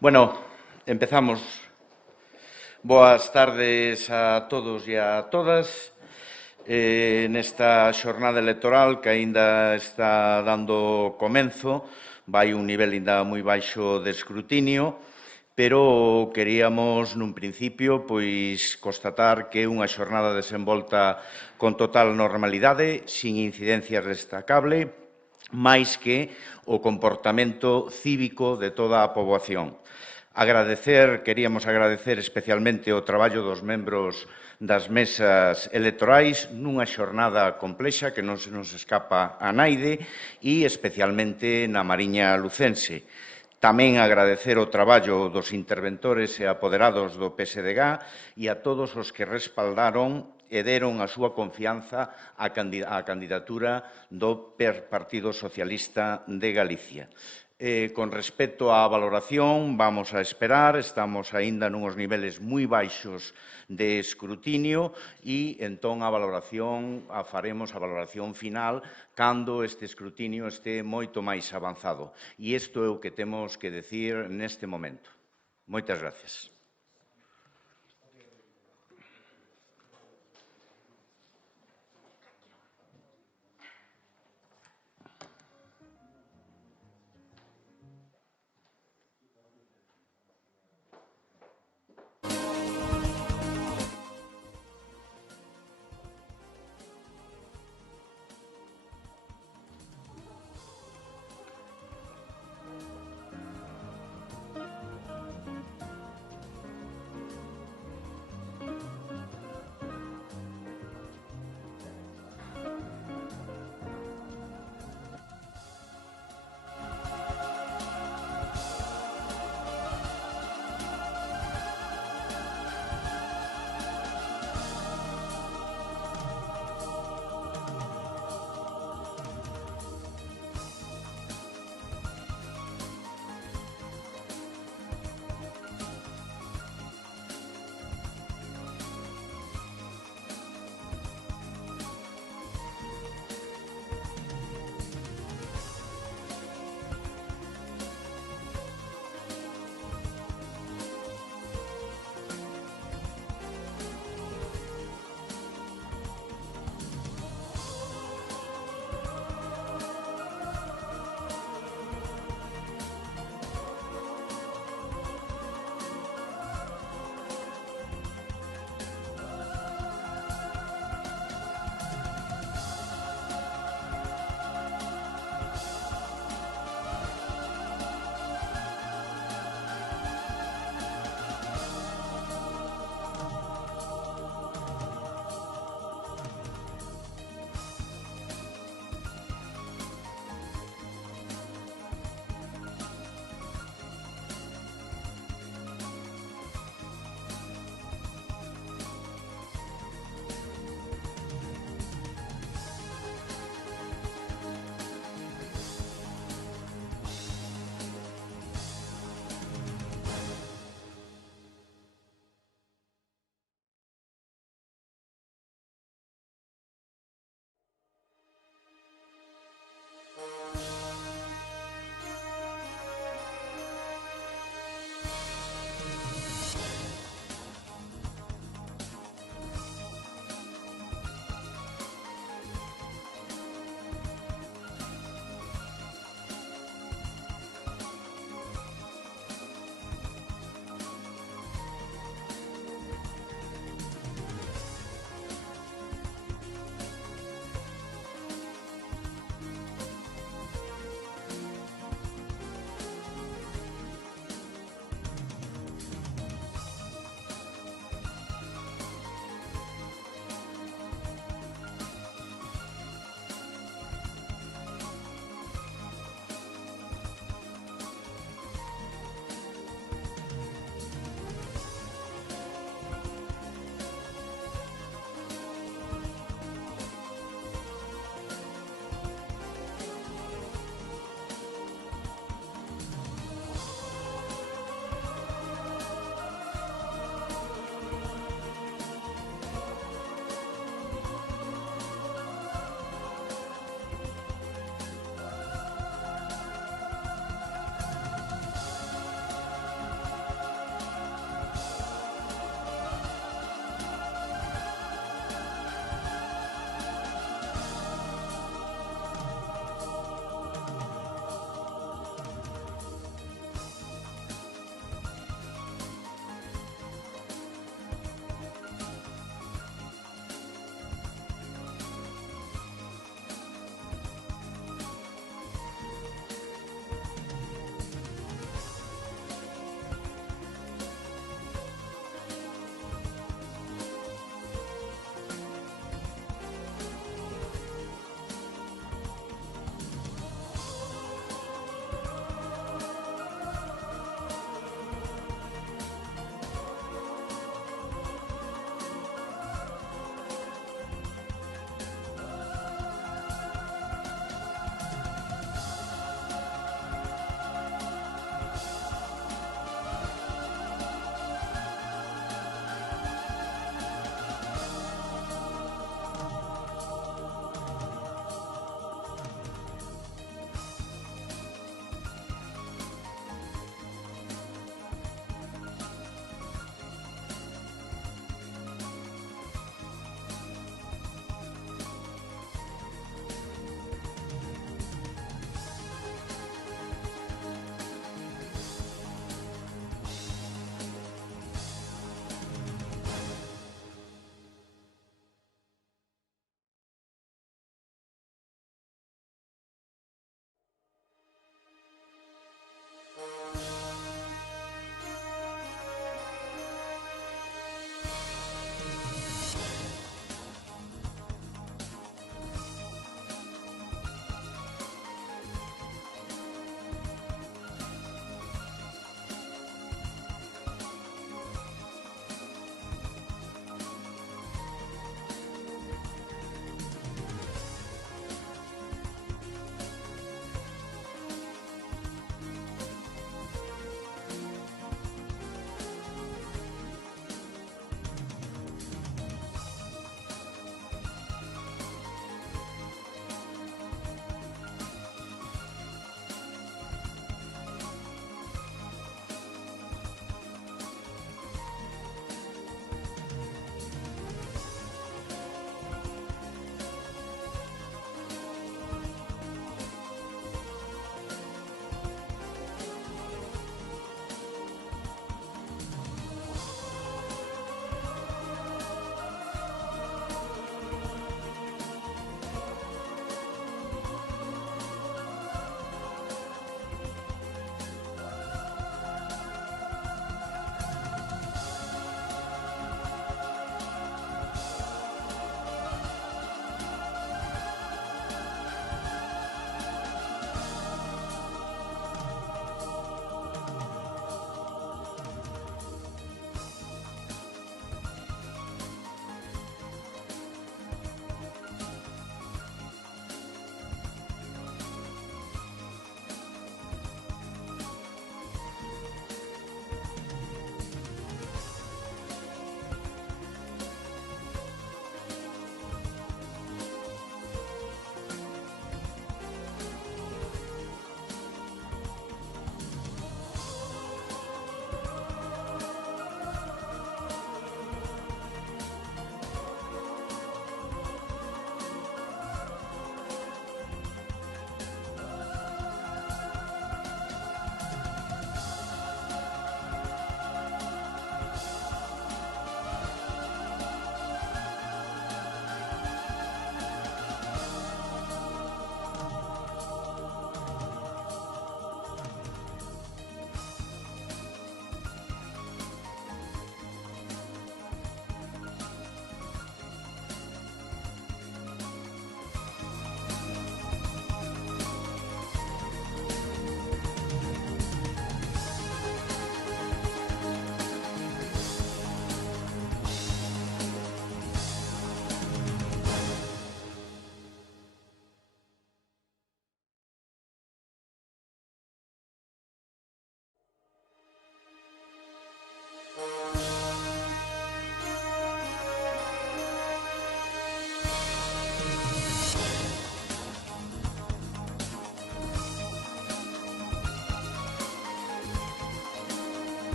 Bueno, empezamos. Boas tardes a todos e a todas. Nesta xornada electoral que aínda está dando comenzo, vai un nivel aínda moi baixo de escrutinio, pero queríamos, nun principio, constatar que é unha xornada desenvolta con total normalidade, sin incidencias destacable, máis que o comportamento cívico de toda a poboación. Queríamos agradecer especialmente o traballo dos membros das mesas electorais nunha xornada complexa que non se nos escapa a naide e especialmente na Mariña Lucense. Tamén agradecer o traballo dos interventores e apoderados do PSDG e a todos os que respaldaron e deron a súa confianza á candidatura do Partido Socialista de Galicia. Con respecto á valoración, vamos a esperar, estamos aínda nuns niveles moi baixos de escrutinio e, entón, faremos a valoración final cando este escrutinio este moito máis avanzado. E isto é o que temos que decir neste momento. Moitas gracias.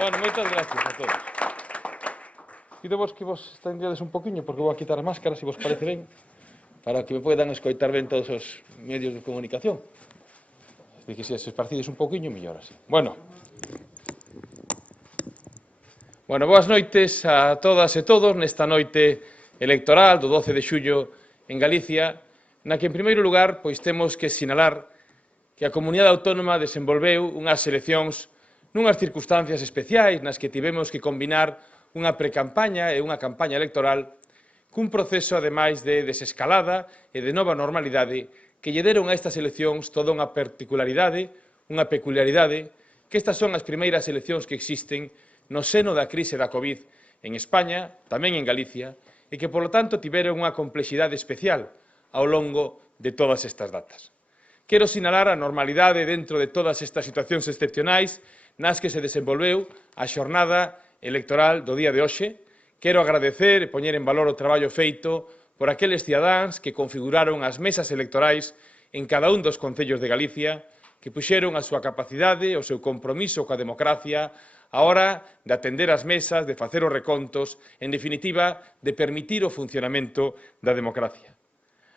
Bueno, moitas gracias a todos. Pido vos que vos estendedes un poquinho, porque vou a quitar a máscara, se vos parece ben, para que me podan escoitar ben todos os medios de comunicación. Así que se esparcides un poquinho, mellor así. Bueno, boas noites a todas e todos nesta noite electoral do 12 de xullo en Galicia, na que, en primeiro lugar, pois temos que sinalar que a Comunidade Autónoma desenvolveu unhas eleccións nunhas circunstancias especiais nas que tivemos que combinar unha precampaña e unha campaña electoral cun proceso, ademais, de desescalada e de nova normalidade que lle deron a estas eleccións toda unha particularidade, unha peculiaridade, que estas son as primeiras eleccións que existen no seno da crise da Covid en España, tamén en Galicia, e que, polo tanto, tiveron unha complexidade especial ao longo de todas estas datas. Quero sinalar a normalidade dentro de todas estas situacións excepcionais nas que se desenvolveu a xornada electoral do día de hoxe. Quero agradecer e poñer en valor o traballo feito por aqueles cidadáns que configuraron as mesas electorais en cada un dos concellos de Galicia, que puxeron a súa capacidade, o seu compromiso coa democracia, a hora de atender as mesas, de facer os recontos, en definitiva, de permitir o funcionamento da democracia.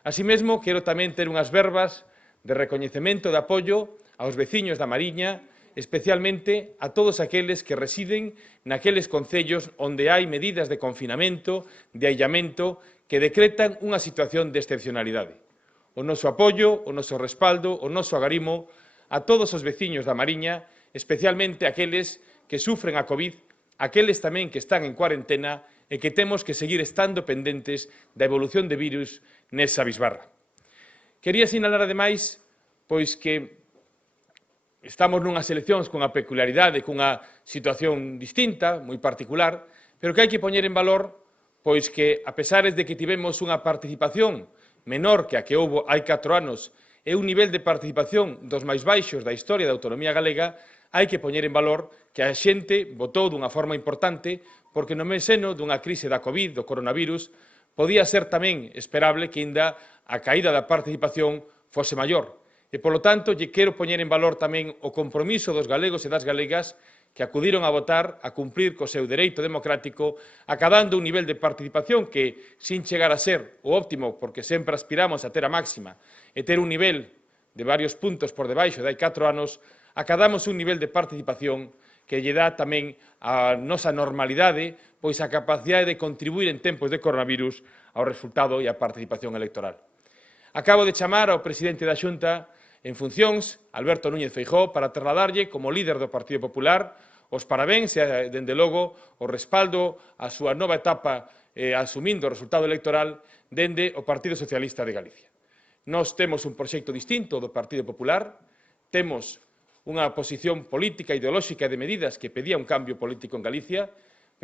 Así mesmo, quero tamén ter unhas verbas de recoñecemento e de apoio aos veciños da Mariña, especialmente a todos aqueles que residen naqueles concellos onde hai medidas de confinamento, de aillamento, que decretan unha situación de excepcionalidade. O noso apoio, o noso respaldo, o noso agarimo a todos os veciños da Mariña, especialmente aqueles que sufren a Covid, aqueles tamén que están en cuarentena e que temos que seguir estando pendentes da evolución de virus nesa bisbarra. Quería sinalar, ademais, pois que estamos nunhas eleccións cunha peculiaridade, cunha situación distinta, moi particular, pero que hai que poñer en valor pois que, a pesares de que tivemos unha participación menor que a que houbo hai 4 anos e un nivel de participación dos máis baixos da historia da autonomía galega, hai que poñer en valor que a xente votou dunha forma importante porque no seno dunha crise da Covid, do coronavirus, podía ser tamén esperable que ainda a caída da participación fose maior. E, polo tanto, lle quero poñer en valor tamén o compromiso dos galegos e das galegas que acudiron a votar, a cumprir co seu dereito democrático, acadando un nivel de participación que, sin chegar a ser o óptimo, porque sempre aspiramos a ter a máxima, e ter un nivel de varios puntos por debaixo de hai 4 anos, acadamos un nivel de participación que lle dá tamén a nosa normalidade, pois a capacidade de contribuir en tempos de coronavirus ao resultado e á participación electoral. Acabo de chamar ao presidente da Xunta en funcións, Alberto Núñez Feijóo, para trasladarlle, como líder do Partido Popular, os parabéns e, dende logo, o respaldo á súa nova etapa asumindo o resultado electoral dende o Partido Socialista de Galicia. Nós temos un proxecto distinto do Partido Popular, temos unha posición política e ideolóxica de medidas que pedía un cambio político en Galicia,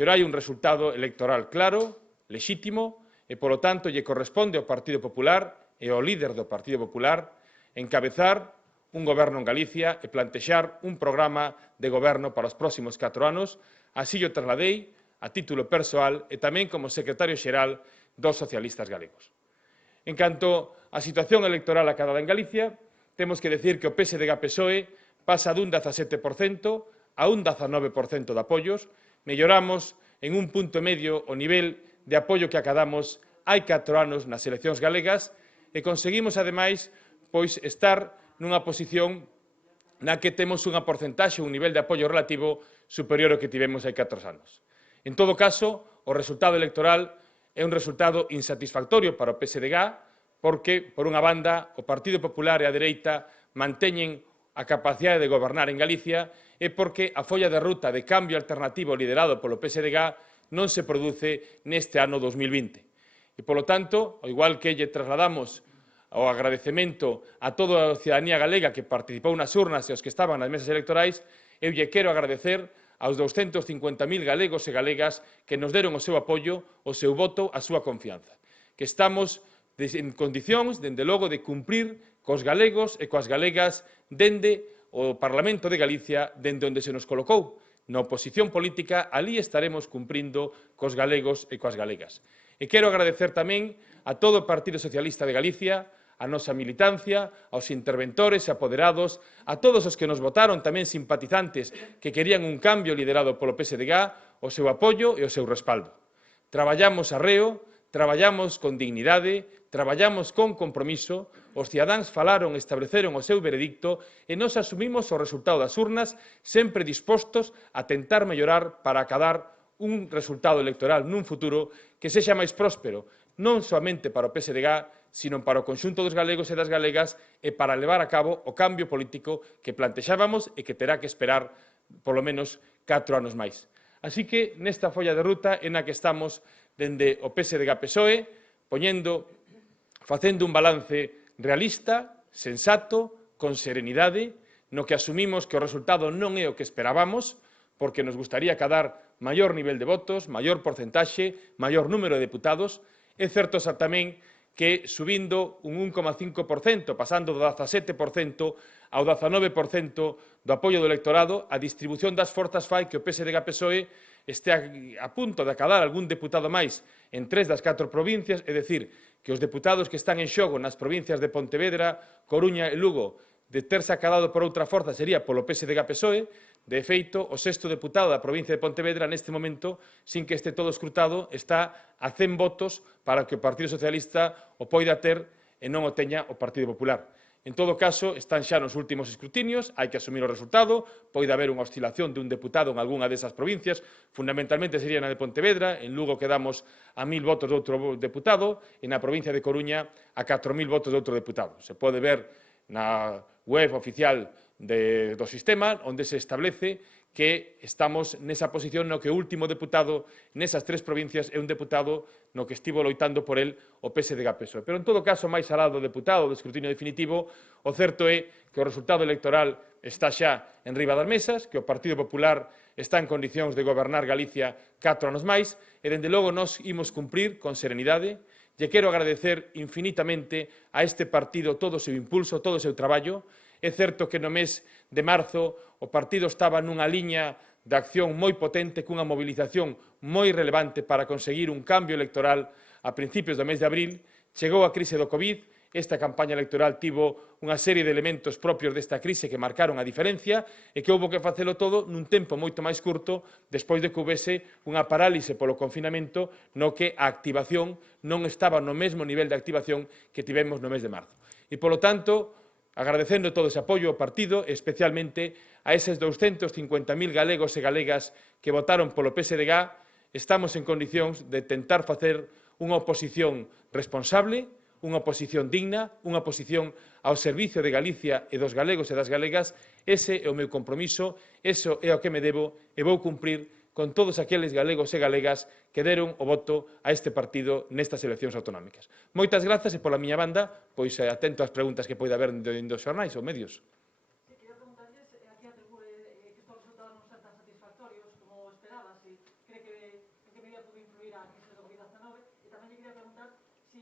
pero hai un resultado electoral claro, lexítimo, e, polo tanto, lle corresponde ao Partido Popular e ao líder do Partido Popular encabezar un goberno en Galicia e plantexar un programa de goberno para os próximos 4 anos. Así o trasladei a título persoal e tamén como secretario xeral dos socialistas galegos. En canto á situación electoral acadada en Galicia, temos que decir que o PSDG-PSOE pasa dun 17% a un 19% de apoios, melloramos en un punto e medio o nivel de apoio que acadamos hai 4 anos nas eleccións galegas e conseguimos, ademais, pois estar nunha posición na que temos unha porcentaxe, un nivel de apoio relativo superior ao que tivemos hai 4 anos. En todo caso, o resultado electoral é un resultado insatisfactorio para o PSDG, porque, por unha banda, o Partido Popular e a dereita manteñen a capacidade de gobernar en Galicia e porque a folla de ruta de cambio alternativo liderado polo PSDG non se produce neste ano 2020. E, polo tanto, ao igual que lle trasladamos o agradecemento a toda a cidadanía galega que participou nas urnas e aos que estaban nas mesas electorais, eu lle quero agradecer aos 250.000 galegos e galegas que nos deron o seu apoio, o seu voto, a súa confianza. Que estamos en condicións, dende logo, de cumprir cos galegos e coas galegas dende o Parlamento de Galicia, dende onde se nos colocou. Na oposición política, alí estaremos cumprindo cos galegos e coas galegas. E quero agradecer tamén a todo o Partido Socialista de Galicia, a nosa militancia, aos interventores e apoderados, a todos os que nos votaron, tamén simpatizantes que querían un cambio liderado polo PSDG, o seu apoio e o seu respaldo. Traballamos arreo, traballamos con dignidade, traballamos con compromiso, os cidadáns falaron e estableceron o seu veredicto e nos asumimos o resultado das urnas sempre dispostos a tentar mellorar para acadar un resultado electoral nun futuro que sexa máis próspero, non soamente para o PSDG, sino para o conxunto dos galegos e das galegas e para levar a cabo o cambio político que plantexábamos e que terá que esperar polo menos 4 anos máis. Así que, nesta folla de ruta en a que estamos dende o PSDG-PSOE, facendo un balance realista, sensato, con serenidade, no que asumimos que o resultado non é o que esperábamos, porque nos gustaría acadar maior nivel de votos, maior porcentaxe, maior número de deputados. É certo tamén que subindo un 1,5%, pasando do 17% ao 19% do apoio do electorado, a distribución das forzas fai que o PSDG-PSOE este a punto de acadar algún deputado máis en 3 das 4 provincias, é dicir, que os deputados que están en xogo nas provincias de Pontevedra, Coruña e Lugo, de terse acadado por outra forza sería polo PSDG-PSOE. De feito, o 6º deputado da provincia de Pontevedra, neste momento, sin que este todo escrutado, está a 100 votos para que o Partido Socialista o poida ter e non o teña o Partido Popular. En todo caso, están xa nos últimos escrutinios, hai que asumir o resultado, poida haber unha oscilación de un deputado en algunha desas provincias, fundamentalmente sería na de Pontevedra, en Lugo quedamos a 1000 votos de outro deputado, e na provincia de Coruña a 4000 votos de outro deputado. Se pode ver na web oficial do sistema, onde se establece que estamos nesa posición no que o último deputado nesas 3 provincias é un deputado no que estivo loitando por el o PSDG-PSOE. Pero, en todo caso, máis alá do deputado do escrutinio definitivo, o certo é que o resultado electoral está xa en riba das mesas, que o Partido Popular está en condicións de gobernar Galicia 4 anos máis, e, dende logo, nós imos cumprir con serenidade. Lle quero agradecer infinitamente a este partido todo o seu impulso, todo o seu traballo. É certo que no mes de marzo o partido estaba nunha liña de acción moi potente, cunha mobilización moi relevante para conseguir un cambio electoral a principios do mes de abril. Chegou a crise do Covid, esta campaña electoral tivo unha serie de elementos propios desta crise que marcaron a diferencia e que houbo que facelo todo nun tempo moito máis curto despois de que houbese unha parálise polo confinamento no que a activación non estaba no mesmo nivel de activación que tivemos no mes de marzo. E, polo tanto, agradecendo todo ese apoio ao partido, especialmente a eses 250.000 galegos e galegas que votaron polo PSDG, estamos en condicións de tentar facer unha oposición responsable, unha oposición digna, unha oposición ao servicio de Galicia e dos galegos e das galegas. Ese é o meu compromiso, ese é o que me debo e vou cumprir con todos aqueles galegos e galegas que deron o voto a este partido nestas eleccións autonómicas. Moitas grazas e, pola miña banda, pois atento ás preguntas que poida haber dos xornais ou medios. Quería preguntarles a que atribúe que estos resultados non sean tan satisfactorios como esperaba, si cree que en que medida pudo influir a crise do Covid-19, e tamén lle quería preguntar si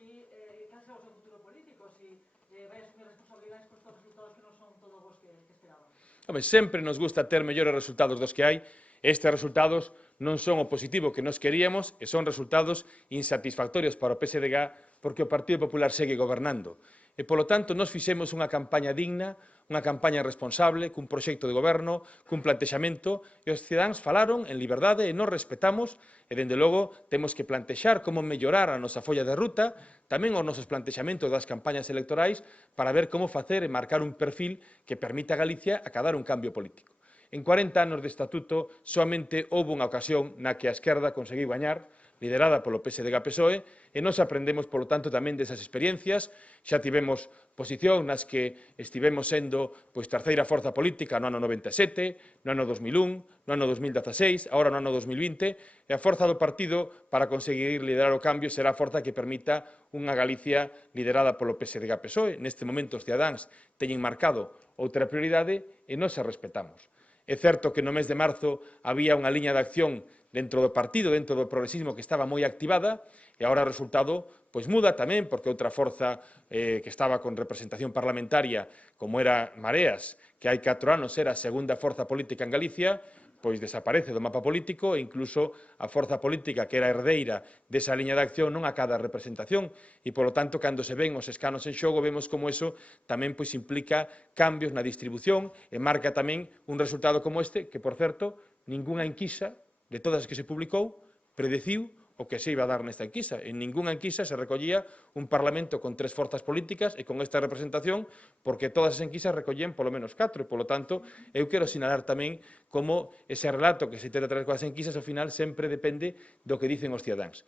cal será o seu futuro político, si vai asumir responsabilidades por estos resultados que non son todos os que esperaban. Home, sempre nos gusta ter mellores resultados dos que hai. Estes resultados non son o positivo que nos queríamos e son resultados insatisfactorios para o PSDG porque o Partido Popular segue gobernando. E, polo tanto, nos fixemos unha campaña digna, unha campaña responsable, cun proxecto de goberno, cun plantexamento, e os cidadáns falaron en liberdade e nos respetamos, e, dende logo, temos que plantexar como mellorar a nosa folla de ruta, tamén os nosos plantexamentos das campañas electorais, para ver como facer e marcar un perfil que permita a Galicia acadar un cambio político. En 40 anos de estatuto, soamente houve unha ocasión na que a esquerda conseguiu gañar, liderada polo PSDG-PSOE, e nos aprendemos, polo tanto, tamén desas experiencias. Xa tivemos posición nas que estivemos sendo terceira forza política no ano 97, no ano 2001, no ano 2016, agora no ano 2020, e a forza do partido para conseguir liderar o cambio será a forza que permita unha Galicia liderada polo PSDG-PSOE. Neste momento, os cidadáns teñen marcado outra prioridade e nos a respetamos. É certo que no mes de marzo había unha liña de acción dentro do partido, dentro do progresismo, que estaba moi activada, e agora o resultado muda tamén, porque outra forza que estaba con representación parlamentaria, como era Mareas, que hai 4 anos era a segunda forza política en Galicia, pois desaparece do mapa político e incluso a forza política que era herdeira desa liña de acción non acada representación e, polo tanto, cando se ven os escanos en xogo, vemos como eso tamén pois implica cambios na distribución e marca tamén un resultado como este que, por certo, ningunha enquisa de todas as que se publicou predeciu o que se iba a dar nesta enquisa. En ningunha enquisa se recollía un Parlamento con 3 forzas políticas e con esta representación, porque todas as enquisas recollían polo menos 4, e, polo tanto, eu quero sinalar tamén como ese relato que se tenta traer coas enquisas, ao final, sempre depende do que dicen os cidadáns.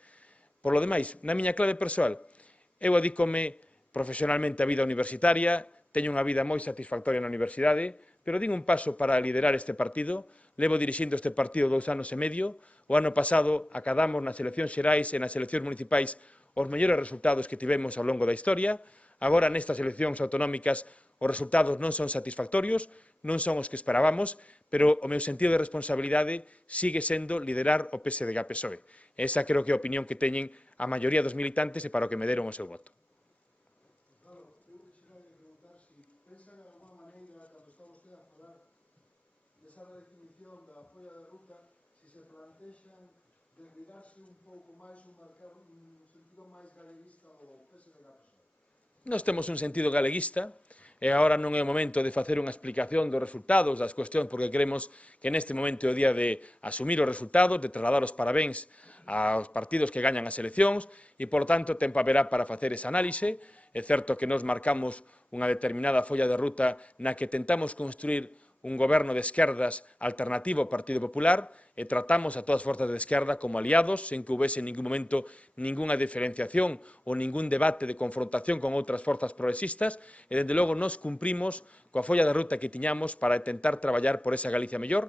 Por lo demais, na miña clave persoal, eu adícome profesionalmente á vida universitaria, teño unha vida moi satisfactoria na universidade, pero din un paso para liderar este partido. Levo dirixindo este partido 2 anos e medio. O ano pasado acadamos nas eleccións xerais e nas eleccións municipais os mellores resultados que tivemos ao longo da historia. Agora, nestas eleccións autonómicas, os resultados non son satisfactorios, non son os que esperábamos, pero o meu sentido de responsabilidade sigue sendo liderar o PSDG-PSOE. Esa creo que é a opinión que teñen a maioría dos militantes e para o que me deron o seu voto. Esa definición da folla de ruta, se se plantexan desligarse un pouco máis ou marcar un sentido máis galeguista do PSDG-PSOE. Nós temos un sentido galeguista e agora non é o momento de facer unha explicación dos resultados das cuestións, porque creemos que neste momento é o día de asumir os resultados, de trasladar os parabéns aos partidos que gañan as eleccións e, por tanto, tempo haberá para facer esa análise. É certo que nos marcamos unha determinada folla de ruta na que tentamos construir un goberno de esquerdas alternativo ao Partido Popular e tratamos a todas as forzas de esquerda como aliados, sen que houvese en ningún momento ningunha diferenciación ou ningún debate de confrontación con outras forzas progresistas e, dende logo, nos cumprimos coa folla de ruta que tiñamos para tentar traballar por esa Galicia mellor.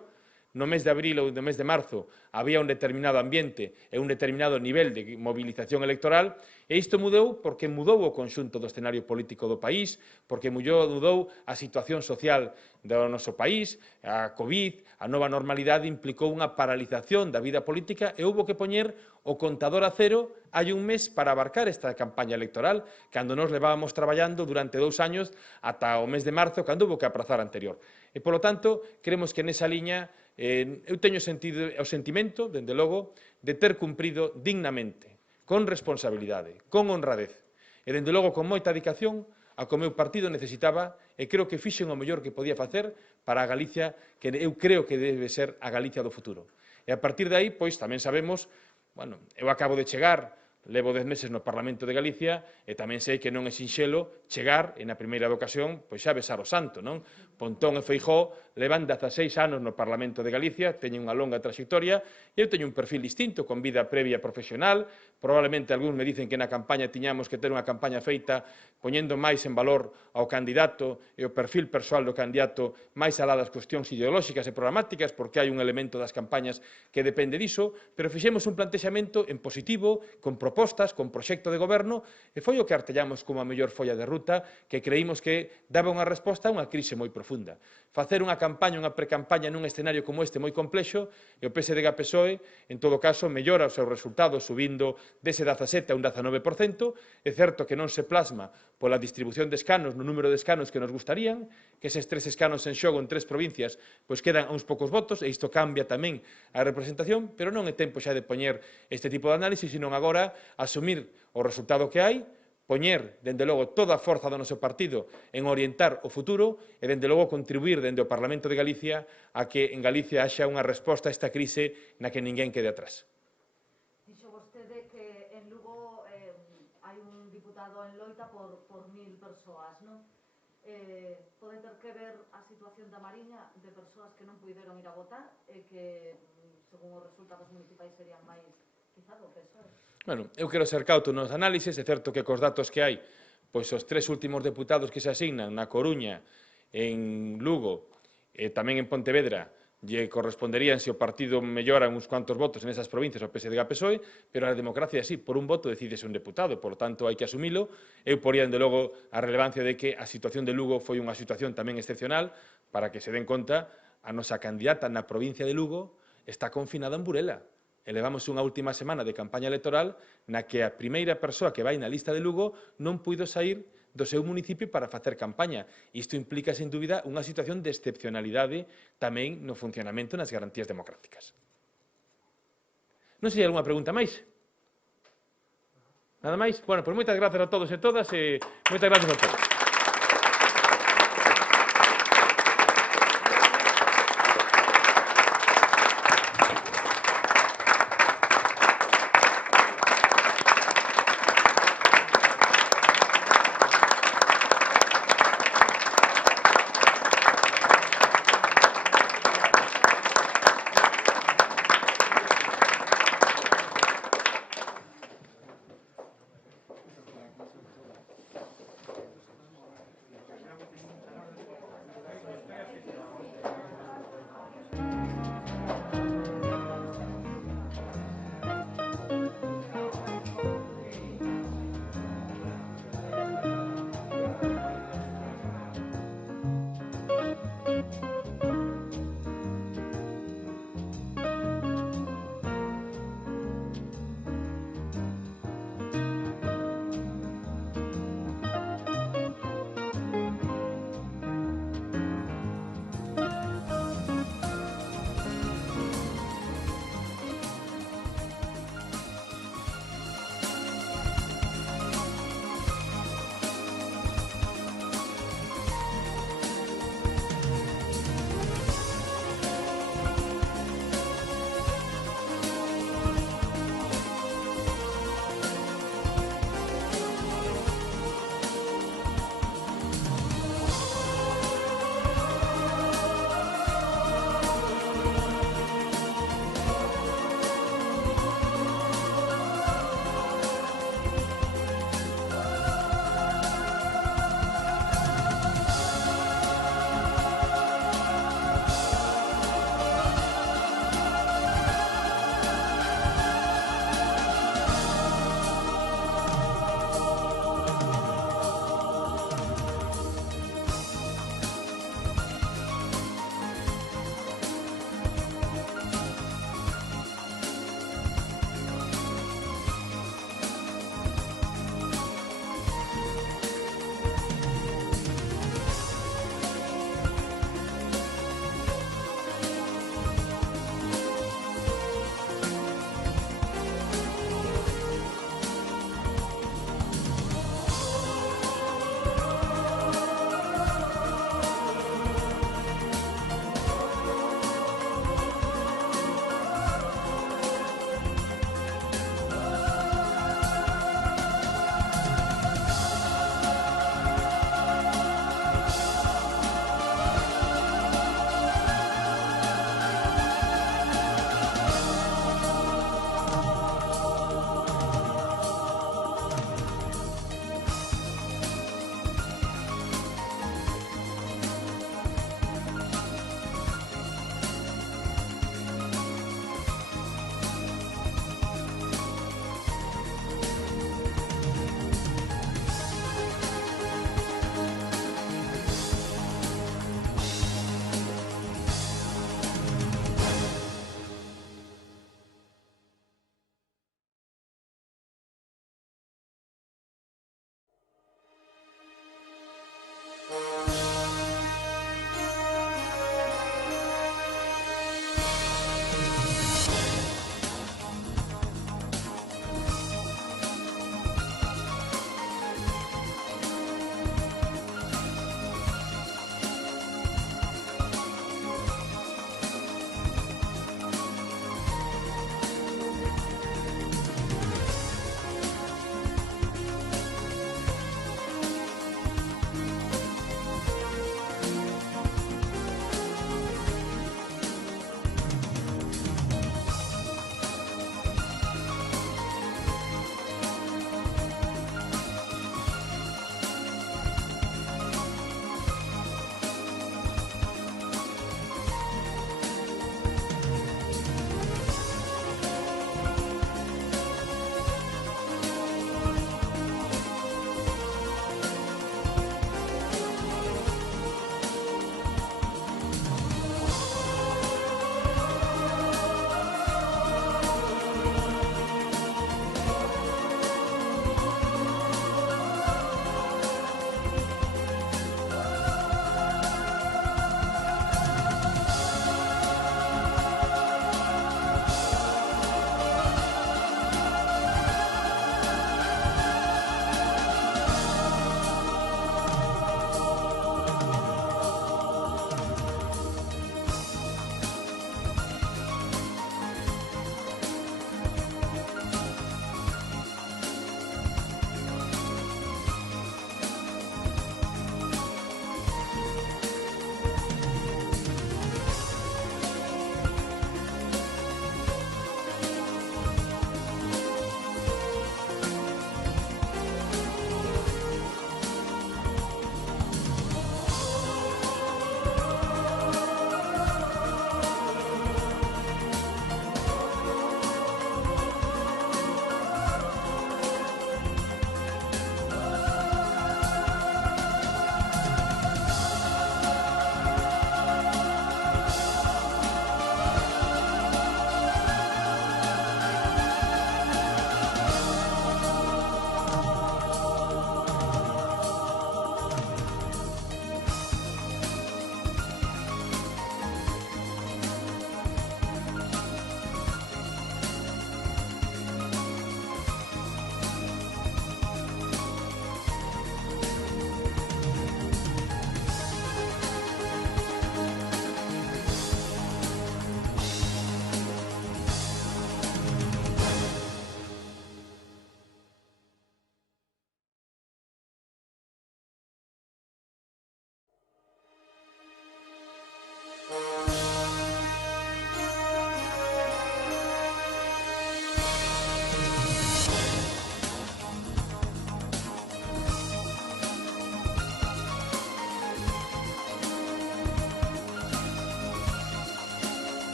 No mes de abril ou no mes de marzo había un determinado ambiente e un determinado nivel de movilización electoral e isto mudou porque mudou o conxunto do escenario político do país, porque mudou a situación social do noso país, a COVID, a nova normalidade implicou unha paralización da vida política e houbo que poñer o contador a cero hai un mes para abarcar esta campaña electoral, cando nos levábamos traballando durante 2 años ata o mes de marzo, cando houbo que aprazar a anterior. E, polo tanto, creemos que nesa liña eu teño o sentimento, dende logo, de ter cumprido dignamente, con responsabilidade, con honradez e, dende logo, con moita dedicación a que o meu partido necesitaba e creo que fixen o mellor que podía facer para a Galicia que eu creo que debe ser a Galicia do futuro. E a partir de aí, pois, tamén sabemos, eu acabo de chegar, levo 10 meses no Parlamento de Galicia e tamén sei que non é sinxelo chegar e na primeira ocasión pois xa besar o santo, non? Pontón e Feijóo levan 16 anos no Parlamento de Galicia, teñen unha longa trayectoria e eu teño un perfil distinto, con vida previa profesional, probablemente algúns me dicen que na campaña tiñamos que ter unha campaña feita poñendo máis en valor ao candidato e o perfil persoal do candidato máis alá das cuestións ideolóxicas e programáticas, porque hai un elemento das campañas que depende diso, pero fixemos un plantexamento en positivo, con propostas, con proxecto de goberno, e foi o que artellamos como a mellor folla de ruta que creímos que daba unha resposta a unha crise moi profunda. Facer unha campaña, unha precampaña nun escenario como este moi complexo, e o PSDG-PSOE, en todo caso, mellora os seus resultados subindo dese 17 a un 19%, é certo que non se plasma pola distribución de escanos no número de escanos que nos gustarían, que eses 3 escanos en xogo en 3 provincias pois quedan a uns poucos votos, e isto cambia tamén a representación, pero non é tempo xa de poñer este tipo de análisis, sino agora asumir o resultado que hai, poñer, dende logo, toda a forza do noso partido en orientar o futuro e, dende logo, contribuir dende o Parlamento de Galicia a que en Galicia haxa unha resposta a esta crise na que ninguén quede atrás. Dixo vostede que en Lugo hai un diputado en loita por 1000 persoas, non? Pode ter que ver a situación da Mariña de persoas que non puideron ir a votar e que, según os resultados municipais, serían máis quizá do PSOE. Eu quero ser cauto nos análises, é certo que cos datos que hai, pois os 3 últimos deputados que se asignan na Coruña, en Lugo e tamén en Pontevedra, lle corresponderían se o partido mellora uns cuantos votos en esas provincias ao PSDG-PSOE, pero a democracia así, por un voto decídese un deputado, por lo tanto hai que asumilo. Eu poría, de logo, a relevancia de que a situación de Lugo foi unha situación tamén excepcional, para que se den conta, a nosa candidata na provincia de Lugo está confinada en Burela. E levamos unha última semana de campaña electoral na que a primeira persoa que vai na lista de Lugo non puido sair do seu municipio para facer campaña. Isto implica, sen dúbida, unha situación de excepcionalidade tamén no funcionamento nas garantías democráticas. Non sei se hai algunha pregunta máis. Nada máis? Bueno, pois moitas grazas a todos e todas e moitas grazas a todos.